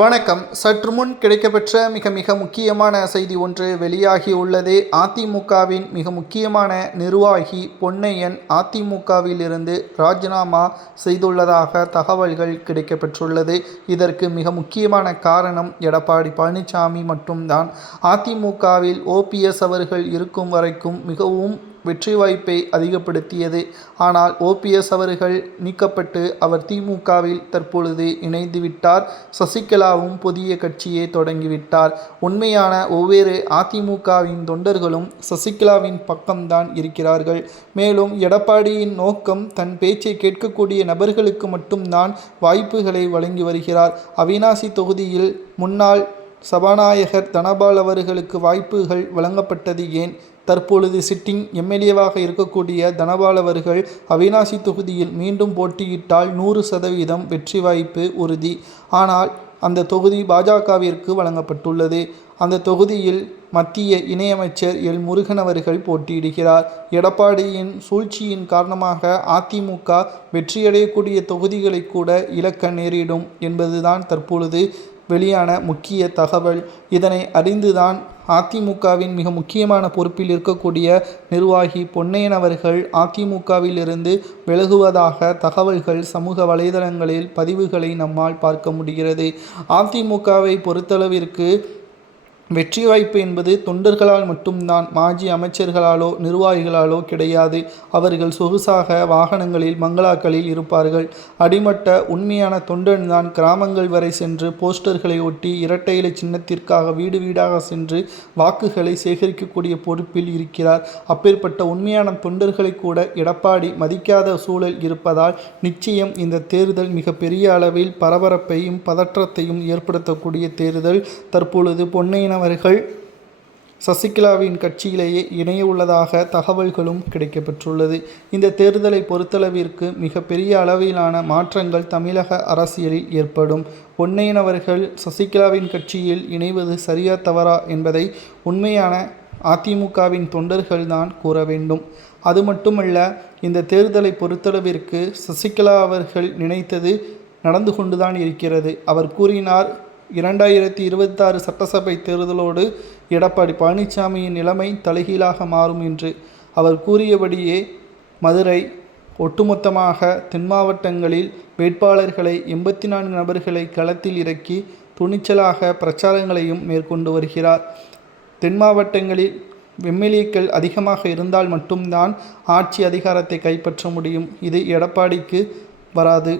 வணக்கம். சற்று முன் கிடைக்கப்பெற்ற மிக முக்கியமான செய்தி ஒன்று வெளியாகியுள்ளது. அதிமுகவின் மிக முக்கியமான நிர்வாகி பொன்னையன் அதிமுகவிலிருந்து ராஜினாமா செய்துள்ளதாக தகவல்கள் கிடைக்கப்பெற்றுள்ளது. இதற்கு மிக முக்கியமான காரணம் எடப்பாடி பழனிசாமி மட்டும்தான். அதிமுகவில் ஓபிஎஸ் அவர்கள் இருக்கும் வரைக்கும் மிகவும் வெற்றி வாய்ப்பை அதிகப்படுத்தியது. ஆனால் ஓபிஎஸ் அவர்கள் நீக்கப்பட்டு அவர் திமுகவில் தற்பொழுது இணைந்துவிட்டார். சசிகலாவும் புதிய கட்சியை தொடங்கிவிட்டார். உண்மையான ஒவ்வொரு அதிமுகவின் தொண்டர்களும் சசிகலாவின் பக்கம்தான் இருக்கிறார்கள். மேலும் எடப்பாடியின் நோக்கம் தன் பேச்சை கேட்கக்கூடிய நபர்களுக்கு மட்டும்தான் வாய்ப்புகளை வழங்கி வருகிறார். அவிநாசி தொகுதியில் முன்னாள் சபாநாயகர் தனபால் அவர்களுக்கு வாய்ப்புகள் வழங்கப்பட்டது ஏன்? தற்பொழுது சிட்டிங் எம்எல்ஏவாக இருக்கக்கூடிய தனபால் அவர்கள் அவிநாசி தொகுதியில் மீண்டும் போட்டியிட்டால் 100% வெற்றி வாய்ப்பு உறுதி. ஆனால் அந்த தொகுதி பாஜகவிற்கு வழங்கப்பட்டுள்ளது. அந்த தொகுதியில் மத்திய இணையமைச்சர் எல் முருகன் அவர்கள் போட்டியிடுகிறார். எடப்பாடியின் சூழ்ச்சியின் காரணமாக அதிமுக வெற்றியடையக்கூடிய தொகுதிகளை கூட இழக்க நேரிடும் என்பதுதான் தற்பொழுது வெளியான முக்கிய தகவல். இதனை அறிந்துதான் அதிமுகவின் மிக முக்கியமான பொறுப்பில் இருக்கக்கூடிய நிர்வாகி பொன்னையன் அவர்கள் அதிமுகவிலிருந்து விலகுவதாக தகவல்கள் சமூக வலைதளங்களில் பதிவுகளை நம்மால் பார்க்க முடிகிறது. அதிமுகவை பொறுத்தளவிற்கு வெற்றி வாய்ப்பு என்பது தொண்டர்களால் மட்டும்தான், மாஜி அமைச்சர்களாலோ நிர்வாகிகளாலோ கிடையாது. அவர்கள் சொகுசாக வாகனங்களில் பங்களாக்களில் இருப்பார்கள். அடிமட்ட உண்மையான தொண்டன் தான் கிராமங்கள் வரை சென்று போஸ்டர்களை ஒட்டி இரட்டை இலை சின்னத்திற்காக வீடு வீடாக சென்று வாக்குகளை சேகரிக்கக்கூடிய பொறுப்பில் இருக்கிறார். அப்பேற்பட்ட உண்மையான தொண்டர்களை கூட எடப்பாடி மதிக்காத சூழல் இருப்பதால் நிச்சயம் இந்த தேர்தல் மிக பெரிய அளவில் பரபரப்பையும் பதற்றத்தையும் ஏற்படுத்தக்கூடிய தேர்தல். தற்பொழுது பொன்னையன் அவர்கள் சசிகலாவின் கட்சியிலேயே இணைய உள்ளதாக தகவல்களும் கிடைக்கப்பெற்றுள்ளது. இந்த தேர்தலை பொறுத்தளவிற்கு மிக பெரிய அளவிலான மாற்றங்கள் தமிழக அரசியலில் ஏற்படும். பொன்னையன் அவர்கள் சசிகலாவின் கட்சியில் இணைவது சரியா தவறா என்பதை உண்மையான அதிமுகவின் தொண்டர்கள் தான் கூற வேண்டும். அது மட்டுமல்ல, இந்த தேர்தலை பொறுத்தளவிற்கு சசிகலா அவர்கள் நினைத்தது நடந்து கொண்டுதான் இருக்கிறது. அவர் கூறினார், 2026 சட்டசபை தேர்தலோடு எடப்பாடி பழனிசாமியின் நிலைமை தலைகீழாக மாறும் என்று. அவர் கூறியபடியே மதுரை ஒட்டுமொத்தமாக தென் மாவட்டங்களில் வேட்பாளர்களை 84 நபர்களை களத்தில் இறக்கி துணிச்சலாக பிரச்சாரங்களையும் மேற்கொண்டு வருகிறார். தென் மாவட்டங்களில் எம்எல்ஏக்கள் அதிகமாக இருந்தால் மட்டும்தான் ஆட்சி அதிகாரத்தை கைப்பற்ற முடியும். இது எடப்பாடிக்கு வராது.